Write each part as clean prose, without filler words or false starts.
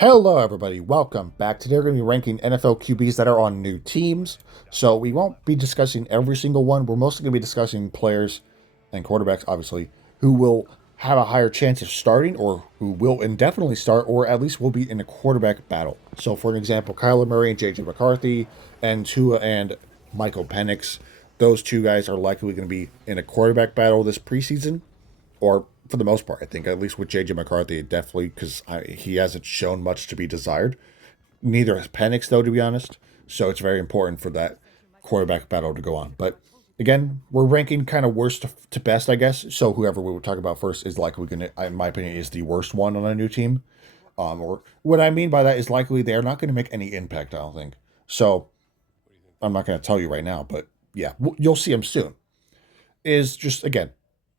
Hello, everybody. Welcome back. Today we're going to be ranking NFL QBs that are on new teams. So we won't be discussing every single one. We're mostly going to be discussing players and quarterbacks, obviously, who will have a higher chance of starting or who will indefinitely start or at least will be in a quarterback battle. So, for an example, Kyler Murray and J.J. McCarthy and Tua and Michael Penix, those two guys are likely going to be in a quarterback battle this preseason or for the most part, I think, at least with JJ McCarthy, definitely, because he hasn't shown much to be desired. Neither has Penix, though, to be honest. So it's very important for that quarterback battle to go on. But again, we're ranking kind of worst to best, I guess. So whoever we would talk about first is likely going to, in my opinion, is the worst one on a new team. Or what I mean by that is likely they're not going to make any impact, I don't think. So I'm not going to tell you right now, but yeah, you'll see them soon. Is just, again,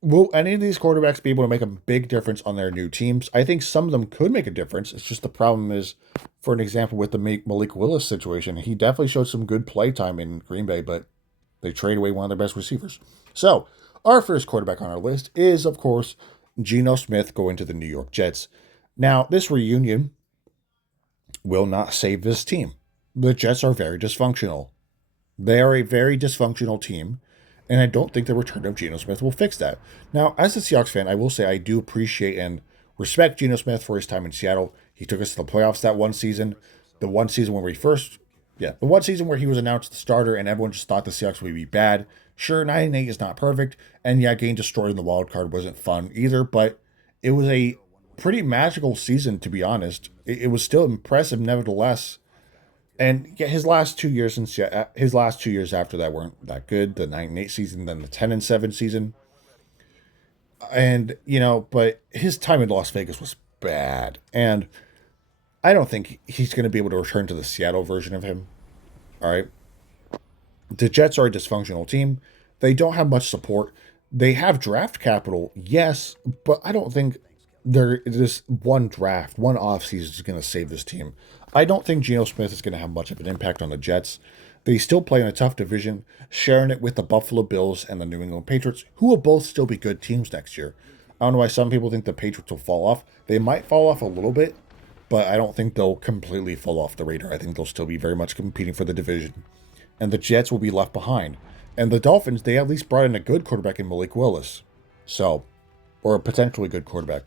will any of these quarterbacks be able to make a big difference on their new teams? I think some of them could make a difference. It's just the problem is, for an example, with the Malik Willis situation, he definitely showed some good play time in Green Bay, but they trade away one of their best receivers. So, our first quarterback on our list is, of course, Geno Smith going to the New York Jets. Now, this reunion will not save this team. The Jets are very dysfunctional. They are a very dysfunctional team, and I don't think the return of Geno Smith will fix that. Now, as a Seahawks fan, I will say I do appreciate and respect Geno Smith for his time in Seattle. He took us to the playoffs that one season. The one season when we first, yeah, the one season where he was announced the starter and everyone just thought the Seahawks would be bad. Sure, 9-8 is not perfect, and yeah, getting destroyed in the wild card wasn't fun either, but it was a pretty magical season, to be honest. It was still impressive, nevertheless. And yeah, his last 2 years after that weren't that good. The 9-8 season, then the 10-7 season, and but his time in Las Vegas was bad. And I don't think he's going to be able to return to the Seattle version of him. All right, the Jets are a dysfunctional team. They don't have much support. They have draft capital, yes, but I don't think this one draft, one offseason is going to save this team. I don't think Geno Smith is going to have much of an impact on the Jets. They still play in a tough division, sharing it with the Buffalo Bills and the New England Patriots, who will both still be good teams next year. I don't know why some people think the Patriots will fall off. They might fall off a little bit, but I don't think they'll completely fall off the radar. I think they'll still be very much competing for the division. And the Jets will be left behind. And the Dolphins, they at least brought in a good quarterback in Malik Willis. So, or a potentially good quarterback.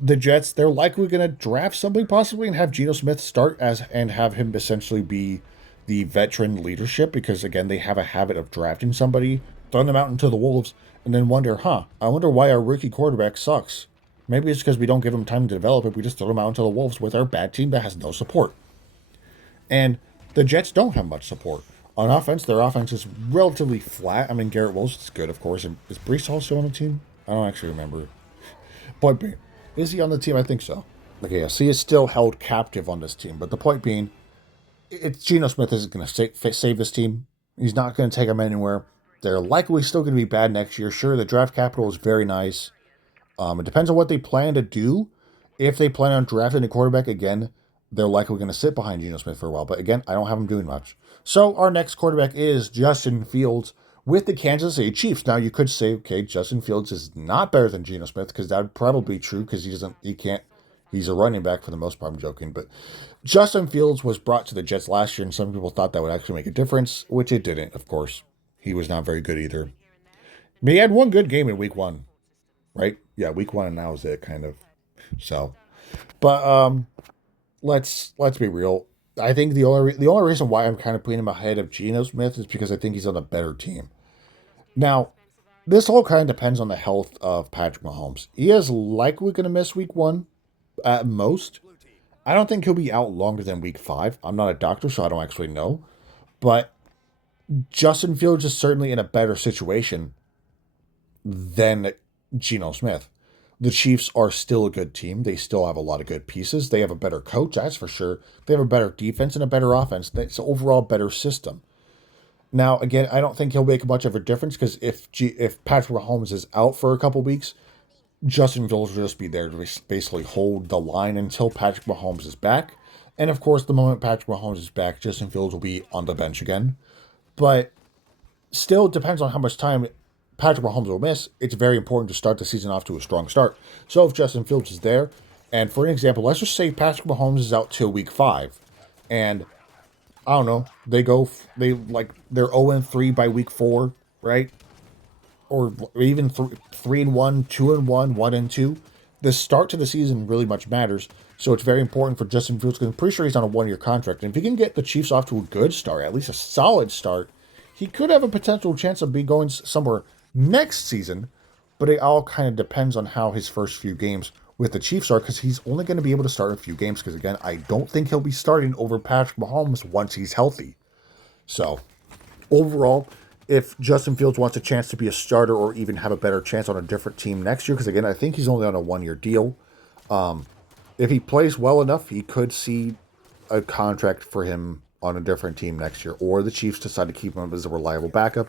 The Jets, they're likely going to draft somebody possibly and have Geno Smith start as and have him essentially be the veteran leadership because again they have a habit of drafting somebody, throwing them out into the wolves, and then I wonder why our rookie quarterback sucks. Maybe it's because we don't give him time to develop it. We just throw him out into the wolves with our bad team that has no support. And the Jets don't have much support. On offense, their offense is relatively flat. I mean, Garrett Wilson's good, of course. And is Brees Hall still on the team? I don't actually remember. But is he on the team? I think so. Okay, yes, he is still held captive on this team. But the point being, it's Geno Smith isn't going to save this team. He's not going to take them anywhere. They're likely still going to be bad next year. Sure, the draft capital is very nice. It depends on what they plan to do. If they plan on drafting a quarterback again, they're likely going to sit behind Geno Smith for a while. But again, I don't have him doing much. So our next quarterback is Justin Fields with the Kansas City Chiefs. Now you could say, okay, Justin Fields is not better than Geno Smith because that would probably be true because he can't, he's a running back for the most part. I'm joking, but Justin Fields was brought to the Jets last year, and some people thought that would actually make a difference, which it didn't. Of course, he was not very good either. But he had one good game in Week 1, right? Yeah, Week 1, and that was it, kind of. So, but let's be real. I think the only reason why I'm kind of putting him ahead of Geno Smith is because I think he's on a better team. Now, this all kind of depends on the health of Patrick Mahomes. He is likely going to miss Week 1 at most. I don't think he'll be out longer than Week 5. I'm not a doctor, so I don't actually know. But Justin Fields is certainly in a better situation than Geno Smith. The Chiefs are still a good team. They still have a lot of good pieces. They have a better coach, that's for sure. They have a better defense and a better offense. It's an overall better system. Now, again, I don't think he'll make much of a difference because if Patrick Mahomes is out for a couple weeks, Justin Fields will just be there to basically hold the line until Patrick Mahomes is back. And of course, the moment Patrick Mahomes is back, Justin Fields will be on the bench again. But still, it depends on how much time Patrick Mahomes will miss. It's very important to start the season off to a strong start. So if Justin Fields is there, And for an example, let's just say Patrick Mahomes is out till week 5, and I don't know, they're 0-3 by week 4, right? Or even 3-1, 2-1, 1-2. The start to the season really much matters. So it's very important for Justin Fields because I'm pretty sure he's on a 1-year contract. And if he can get the Chiefs off to a good start, at least a solid start, he could have a potential chance of being going somewhere next season. But it all kind of depends on how his first few games with the Chiefs are, because he's only going to be able to start a few games. Because again, I don't think he'll be starting over Patrick Mahomes once he's healthy. So overall, if Justin Fields wants a chance to be a starter or even have a better chance on a different team next year, because again, I think he's only on a 1-year deal. If he plays well enough, he could see a contract for him on a different team next year, or the Chiefs decide to keep him as a reliable backup.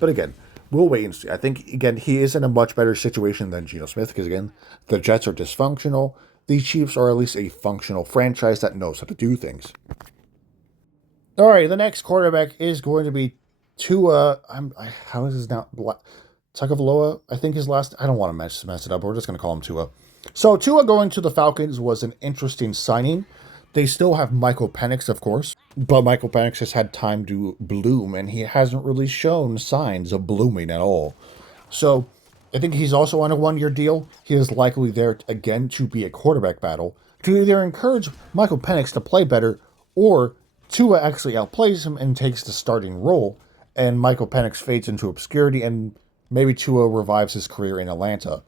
But again, we'll wait and see. I think, again, he is in a much better situation than Geno Smith, because again, the Jets are dysfunctional. The Chiefs are at least a functional franchise that knows how to do things. All right, the next quarterback is going to be Tua. How is his now? Tagovailoa, I think his last. I don't want to mess it up. We're just going to call him Tua. So Tua going to the Falcons was an interesting signing. They still have Michael Penix, of course, but Michael Penix has had time to bloom, and he hasn't really shown signs of blooming at all. So I think he's also on a 1-year deal. He is likely there again to be a quarterback battle to either encourage Michael Penix to play better, or Tua actually outplays him and takes the starting role, and Michael Penix fades into obscurity, and maybe Tua revives his career in Atlanta.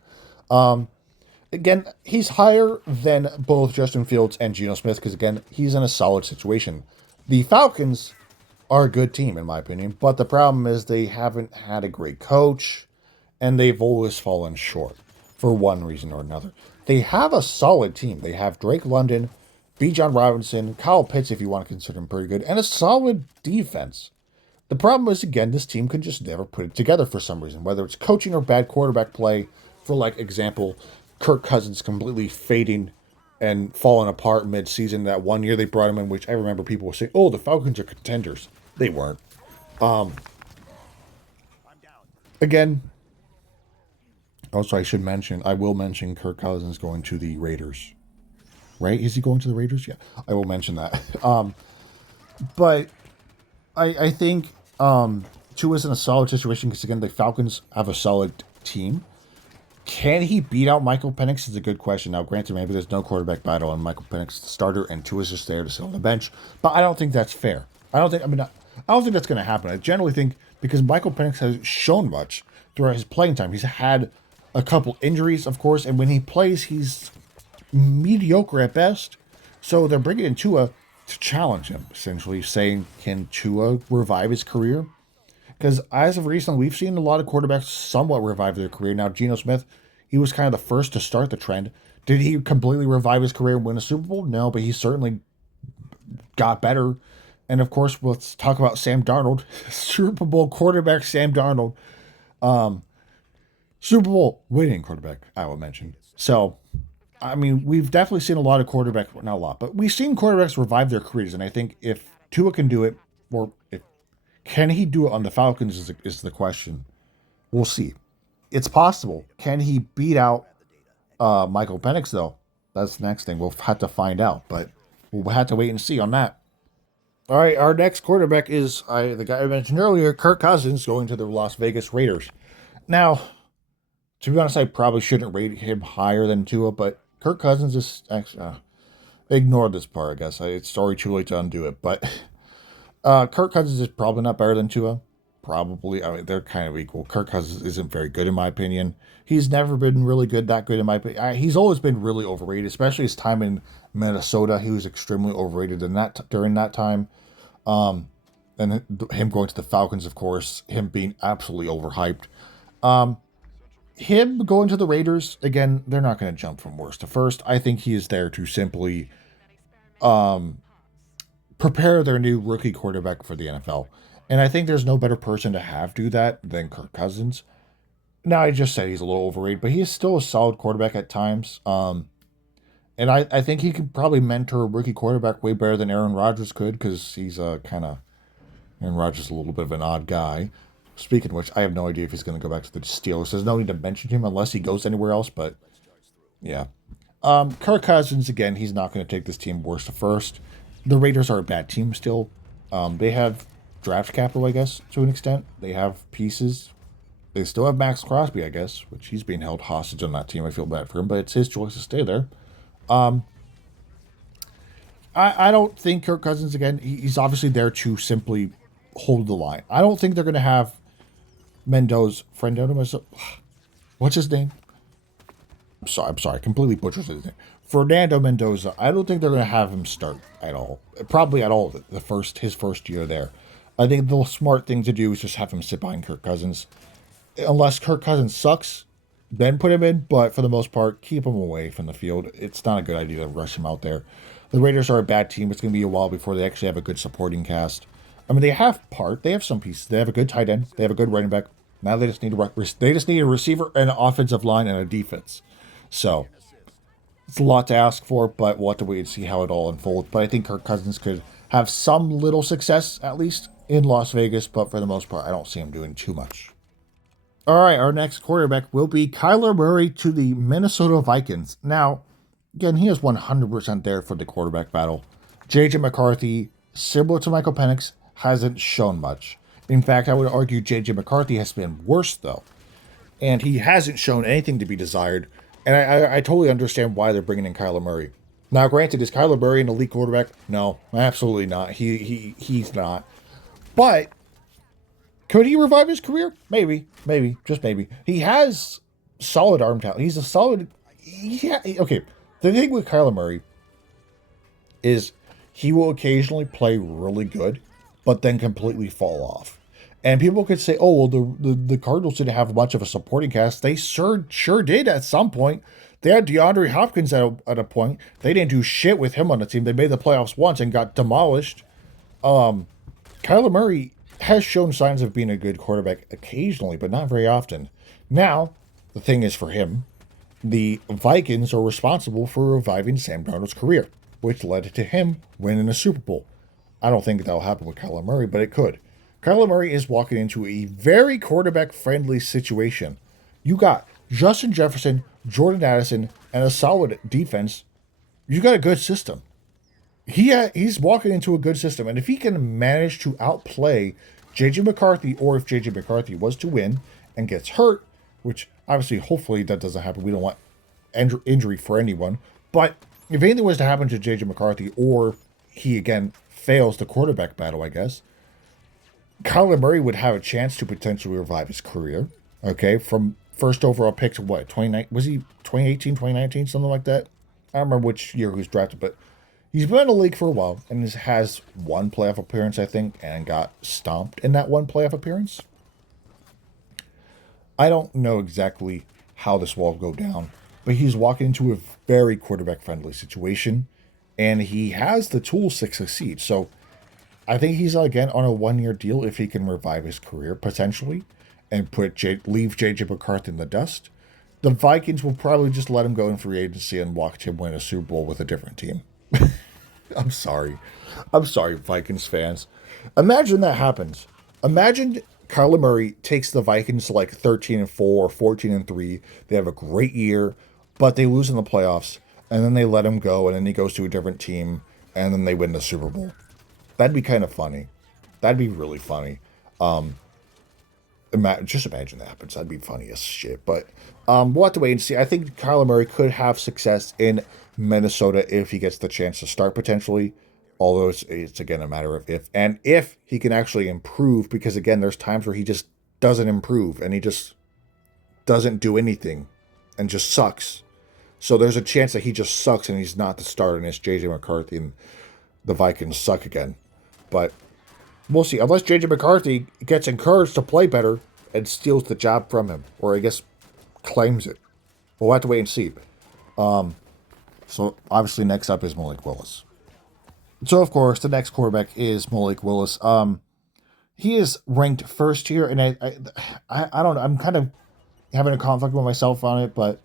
Again, he's higher than both Justin Fields and Geno Smith because, again, he's in a solid situation. The Falcons are a good team, in my opinion, but the problem is they haven't had a great coach, and they've always fallen short for one reason or another. They have a solid team. They have Drake London, Bijan Robinson, Kyle Pitts, if you want to consider him pretty good, and a solid defense. The problem is, again, this team can just never put it together for some reason, whether it's coaching or bad quarterback play. For, like, example, Kirk Cousins completely fading and falling apart mid-season. That 1 year they brought him in, which I remember people were saying, oh, the Falcons are contenders. They weren't. Again, also I will mention Kirk Cousins going to the Raiders. Right? Is he going to the Raiders? Yeah, I will mention that. But I think Tua's in a solid situation because, again, the Falcons have a solid team. Can he beat out Michael Penix is a good question. Now, granted, maybe there's no quarterback battle and Michael Penix is the starter and Tua's just there to sit on the bench, but I don't think that's fair. I don't think that's going to happen. I generally think because Michael Penix has shown much throughout his playing time. He's had a couple injuries, of course, and when he plays, he's mediocre at best. So they're bringing in Tua to challenge him, essentially saying, can Tua revive his career? Because as of recently, we've seen a lot of quarterbacks somewhat revive their career. Now, Geno Smith, he was kind of the first to start the trend. Did he completely revive his career and win a Super Bowl? No, but he certainly got better. And of course, let's talk about Sam Darnold, Super Bowl quarterback Sam Darnold, Super Bowl winning quarterback, I will mention. So, I mean, we've definitely seen a lot of quarterbacks, not a lot, but we've seen quarterbacks revive their careers. And I think if Tua can do it, or if can he do it on the Falcons is the question. We'll see. It's possible. Can he beat out Michael Penix, though? That's the next thing. We'll have to find out, but we'll have to wait and see on that. All right, our next quarterback is the guy I mentioned earlier, Kirk Cousins, going to the Las Vegas Raiders. Now, to be honest, I probably shouldn't rate him higher than Tua, but Kirk Cousins is actually... ignore this part, I guess. It's already too late to undo it, but... Kirk Cousins is probably not better than Tua. Probably. I mean, they're kind of equal. Kirk Cousins isn't very good in my opinion. He's never been really that good in my opinion. He's always been really overrated, especially his time in Minnesota. He was extremely overrated during that time. And him going to the Falcons, of course, him being absolutely overhyped. Him going to the Raiders, again, they're not going to jump from worst to first. I think he is there to simply prepare their new rookie quarterback for the NFL. And I think there's no better person to have do that than Kirk Cousins. Now, I just said he's a little overrated, but he is still a solid quarterback at times. And I think he could probably mentor a rookie quarterback way better than Aaron Rodgers could, because he's Aaron Rodgers is a little bit of an odd guy. Speaking of which, I have no idea if he's going to go back to the Steelers. There's no need to mention him unless he goes anywhere else, but yeah. Kirk Cousins, again, he's not going to take this team worse to first. The Raiders are a bad team still. They have draft capital, I guess, to an extent. They have pieces. They still have Max Crosby, I guess, which he's being held hostage on that team. I feel bad for him, but it's his choice to stay there. I don't think Kirk Cousins, again, he's obviously there to simply hold the line. I don't think they're going to have what's his name? I'm sorry, completely butchered his name. Fernando Mendoza. I don't think they're going to have him start at all. Probably at all his first year there. I think the smart thing to do is just have him sit behind Kirk Cousins. Unless Kirk Cousins sucks, then put him in. But for the most part, keep him away from the field. It's not a good idea to rush him out there. The Raiders are a bad team. It's going to be a while before they actually have a good supporting cast. I mean, they have some pieces. They have a good tight end. They have a good running back. Now they just need a receiver, and an offensive line, and a defense. So it's a lot to ask for, but we'll have to wait and see how it all unfolds. But I think Kirk Cousins could have some little success, at least in Las Vegas, but for the most part, I don't see him doing too much. All right, our next quarterback will be Kyler Murray to the Minnesota Vikings. Now, again, he is 100% there for the quarterback battle. J.J. McCarthy, similar to Michael Penix, hasn't shown much. In fact, I would argue J.J. McCarthy has been worse, though. And he hasn't shown anything to be desired. And I totally understand why they're bringing in Kyler Murray. Now, granted, is Kyler Murray an elite quarterback? No, absolutely not. He's not. But could he revive his career? Maybe, just maybe. He has solid arm talent. He's a solid. Yeah, okay. The thing with Kyler Murray is he will occasionally play really good, but then completely fall off. And people could say, "Oh, well, the Cardinals didn't have much of a supporting cast." They sure did at some point. They had DeAndre Hopkins at a point. They didn't do shit with him on the team. They made the playoffs once and got demolished. Kyler Murray has shown signs of being a good quarterback occasionally, but not very often. Now, the thing is for him, the Vikings are responsible for reviving Sam Darnold's career, which led to him winning a Super Bowl. I don't think that'll happen with Kyler Murray, but it could. Kyler Murray is walking into a very quarterback-friendly situation. You got Justin Jefferson, Jordan Addison, and a solid defense. You got a good system. He's walking into a good system, and if he can manage to outplay J.J. McCarthy, or if J.J. McCarthy was to win and gets hurt, which obviously, hopefully that doesn't happen. We don't want injury for anyone. But if anything was to happen to J.J. McCarthy, or he again fails the quarterback battle, I guess, Kyler Murray would have a chance to potentially revive his career. Okay, from first overall pick to what, 29? Was he 2018, 2019, something like that? I don't remember which year he was drafted, but he's been in the league for a while and has one playoff appearance, I think, and got stomped in that one playoff appearance. I don't know exactly how this will go down, but he's walking into a very quarterback-friendly situation, and he has the tools to succeed. So I think he's, again, on a one-year deal if he can revive his career, potentially, and leave J.J. McCarthy in the dust. The Vikings will probably just let him go in free agency and watch him win a Super Bowl with a different team. I'm sorry. Vikings fans. Imagine that happens. Imagine Kyler Murray takes the Vikings to like 13-4 or 14-3. They have a great year, but they lose in the playoffs, and then they let him go, and then he goes to a different team, and then they win the Super Bowl. That'd be kind of funny. That'd be really funny. Just imagine that happens. That'd be funny as shit. But we'll have to wait and see. I think Kyler Murray could have success in Minnesota if he gets the chance to start potentially. Although it's again a matter of if he can actually improve. Because again, there's times where he just doesn't improve and he just doesn't do anything and just sucks. So there's a chance that he just sucks and he's not the starter and it's J.J. McCarthy and the Vikings suck again. But we'll see. Unless J.J. McCarthy gets encouraged to play better and steals the job from him. Or I guess claims it. We'll have to wait and see. So obviously next up is Malik Willis. So of course the next quarterback is Malik Willis. He is ranked first here, and I don't know. I'm kind of having a conflict with myself on it, but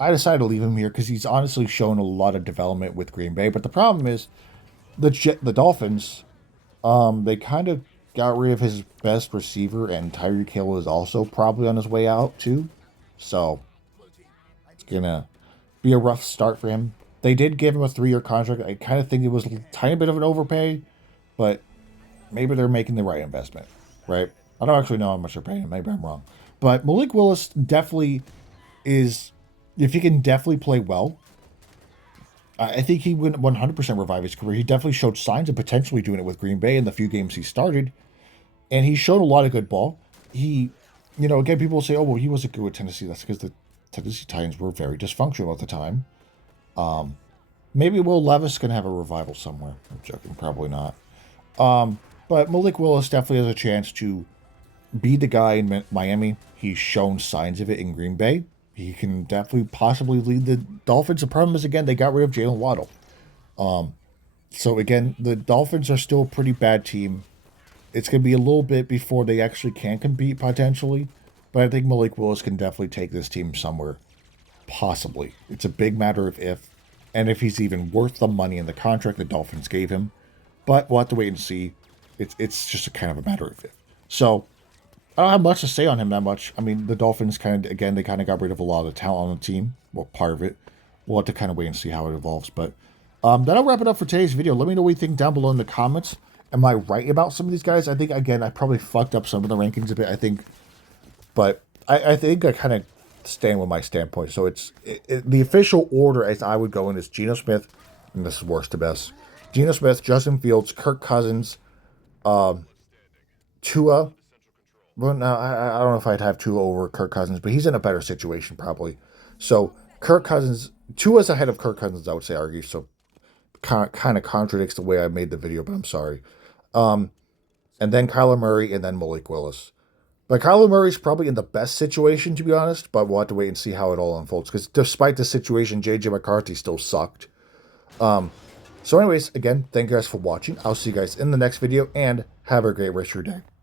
I decided to leave him here because he's honestly shown a lot of development with Green Bay. But the problem is the Dolphins. They kind of got rid of his best receiver, and Tyreek Hill is also probably on his way out too. So it's gonna be a rough start for him. They did give him a 3-year contract. I kind of think it was a tiny bit of an overpay, but maybe they're making the right investment, right? I don't actually know how much they're paying him. Maybe I'm wrong. But Malik Willis definitely is, if he can definitely play well, I think he would 100% revive his career. He definitely showed signs of potentially doing it with Green Bay in the few games he started, and he showed a lot of good ball. He, again, people will say, oh, well, he wasn't good with Tennessee. That's because the Tennessee Titans were very dysfunctional at the time. Maybe Will Levis can have a revival somewhere. I'm joking, probably not. But Malik Willis definitely has a chance to be the guy in Miami. He's shown signs of it in Green Bay. He can definitely possibly lead the Dolphins. The problem is, again, they got rid of Jalen Waddle. So, again, the Dolphins are still a pretty bad team. It's going to be a little bit before they actually can compete, potentially. But I think Malik Willis can definitely take this team somewhere. Possibly. It's a big matter of if. And if he's even worth the money in the contract the Dolphins gave him. But we'll have to wait and see. It's just a kind of a matter of if. So, I don't have much to say on him that much. I mean, the Dolphins they kind of got rid of a lot of the talent on the team. Well, part of it. We'll have to kind of wait and see how it evolves. But that'll wrap it up for today's video. Let me know what you think down below in the comments. Am I right about some of these guys? I think, again, I probably fucked up some of the rankings a bit, I think. But I think I kind of stand with my standpoint. So the official order as I would go in is Geno Smith, and this is worst to best. Geno Smith, Justin Fields, Kirk Cousins, Tua. Well, no, I don't know if I'd have Tua over Kirk Cousins, but he's in a better situation probably. So Kirk Cousins, Tua's ahead of Kirk Cousins, I would say, argue. So kind of contradicts the way I made the video, but I'm sorry. And then Kyler Murray, and then Malik Willis. But Kyler Murray's probably in the best situation, to be honest, but we'll have to wait and see how it all unfolds. Because despite the situation, J.J. McCarthy still sucked. So anyways, again, thank you guys for watching. I'll see you guys in the next video, and have a great rest of your day.